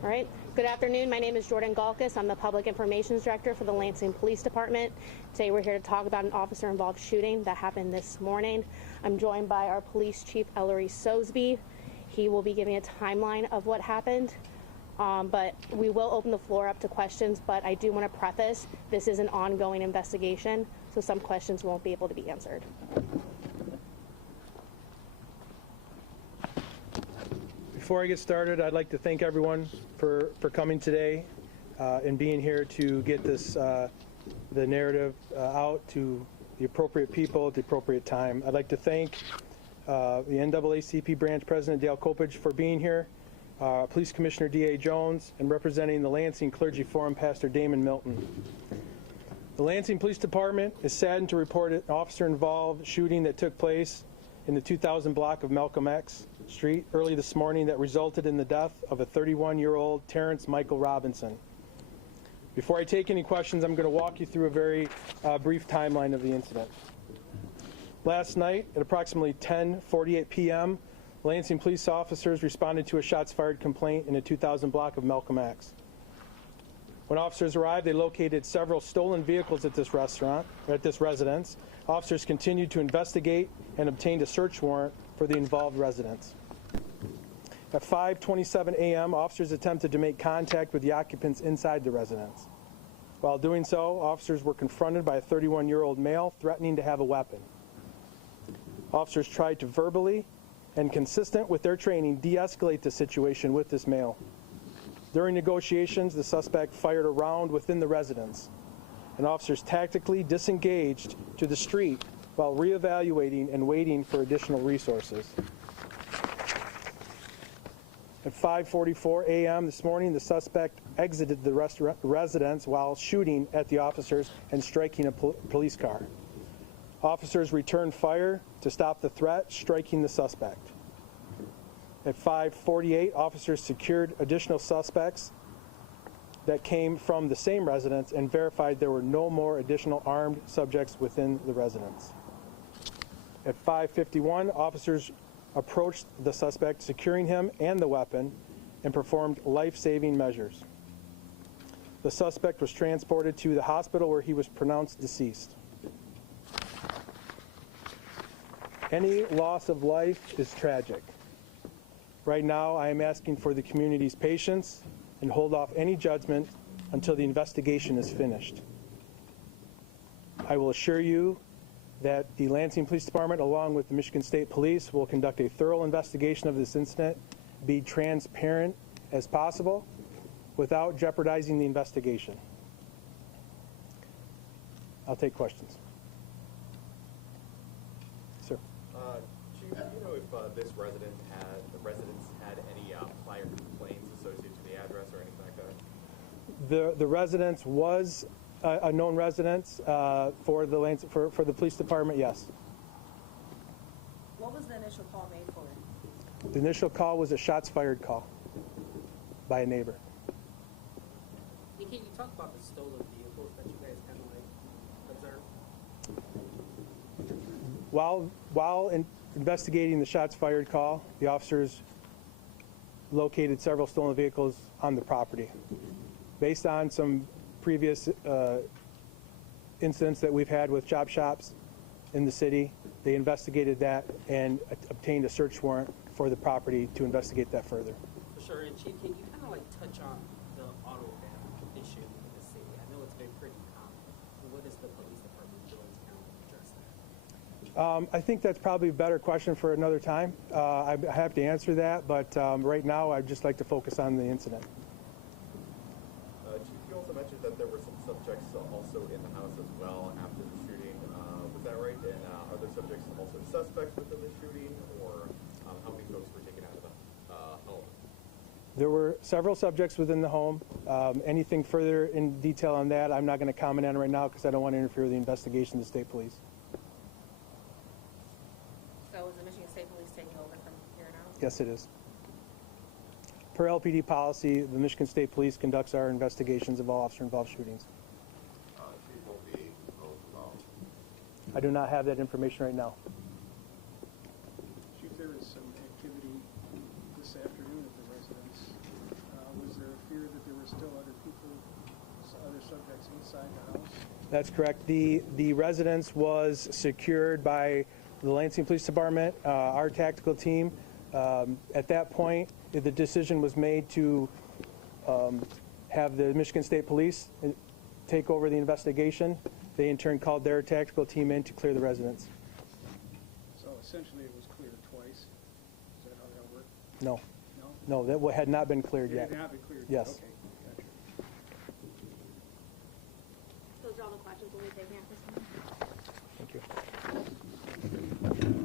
All right. Good afternoon. My name is Jordan Galkus. I'm the Public Information Director for the Lansing Police Department. Today we're here to talk about an officer-involved shooting that happened this morning. I'm joined by our Police Chief, Ellery Sosby. He will be giving a timeline of what happened, but we will open the floor up to questions, but I do want to preface, this is an ongoing investigation, so some questions won't be able to be answered. Before I get started, I'd like to thank everyone for coming today and being here to get this the narrative out to the appropriate people at the appropriate time. I'd like to thank the NAACP Branch President Dale Kopich for being here, Police Commissioner D.A. Jones, and representing the Lansing Clergy Forum, Pastor Damon Milton. The Lansing Police Department is saddened to report an officer-involved shooting that took place in the 2000 block of Malcolm X Street early this morning that resulted in the death of a 31-year-old Terrence Michael Robinson. Before I take any questions, I'm going to walk you through a very brief timeline of the incident. Last night at approximately 10:48 p.m., Lansing police officers responded to a shots fired complaint in the 2000 block of Malcolm X. When officers arrived, they located several stolen vehicles at this residence. Officers continued to investigate and obtained a search warrant for the involved residents. At 5:27 a.m., officers attempted to make contact with the occupants inside the residence. While doing so, officers were confronted by a 31-year-old male threatening to have a weapon. Officers tried to verbally and consistent with their training de-escalate the situation with this male. During negotiations, the suspect fired a round within the residence, and officers tactically disengaged to the street while reevaluating and waiting for additional resources. At 5:44 a.m. this morning, the suspect exited the residence while shooting at the officers and striking a police car. Officers returned fire to stop the threat, striking the suspect. At 5:48, officers secured additional suspects that came from the same residence and verified there were no more additional armed subjects within the residence. At 5:51, officers approached the suspect, securing him and the weapon, and performed life-saving measures. The suspect was transported to the hospital where he was pronounced deceased. Any loss of life is tragic. Right now, I am asking for the community's patience and hold off any judgment until the investigation is finished. I will assure you that the Lansing Police Department, along with the Michigan State Police, will conduct a thorough investigation of this incident, be transparent as possible, without jeopardizing the investigation. I'll take questions. Sir. Chief, do you know if the residents had any prior complaints associated to the address or anything like that? The residence was a known residence for the police department, yes. What was the initial call made for? The initial call was a shots fired call by a neighbor. Can you talk about the stolen vehicles that you guys kind of observed? While investigating the shots fired call, the officers located several stolen vehicles on the property. Based on some previous incidents that we've had with chop shops in the city, they investigated that and obtained a search warrant for the property to investigate that further. For sure. And Chief, can you kind of touch on the auto theft issue in the city? I know it's been pretty common. So what is the police department doing to kind of address that? I think that's probably a better question for another time. I have to answer that, but right now I'd just like to focus on the incident. Chief, you also mentioned that there were some subjects also in the house as well after the shooting. Was that right? And are there subjects also suspects within the shooting, or how many folks were taken out of the home? There were several subjects within the home. Anything further in detail on that, I'm not going to comment on right now because I don't want to interfere with the investigation of the state police. So is the Michigan State Police taking over from here now? Yes, it is. Per LPD policy, the Michigan State Police conducts our investigations of all officer-involved shootings. Chief will be involved. I do not have that information right now. Chief, there was some activity this afternoon at the residence. Was there inside the house? That's correct. The residence was secured by the Lansing Police Department, our tactical team. At that point, the decision was made to have the Michigan State Police take over the investigation. They in turn called their tactical team in to clear the residence. So essentially it was cleared twice? Is that how that worked? No, No? no, that had not been cleared It yet. had not been cleared? Yes. Okay, gotcha. Those are all the questions we'll be taking at this time. Thank you.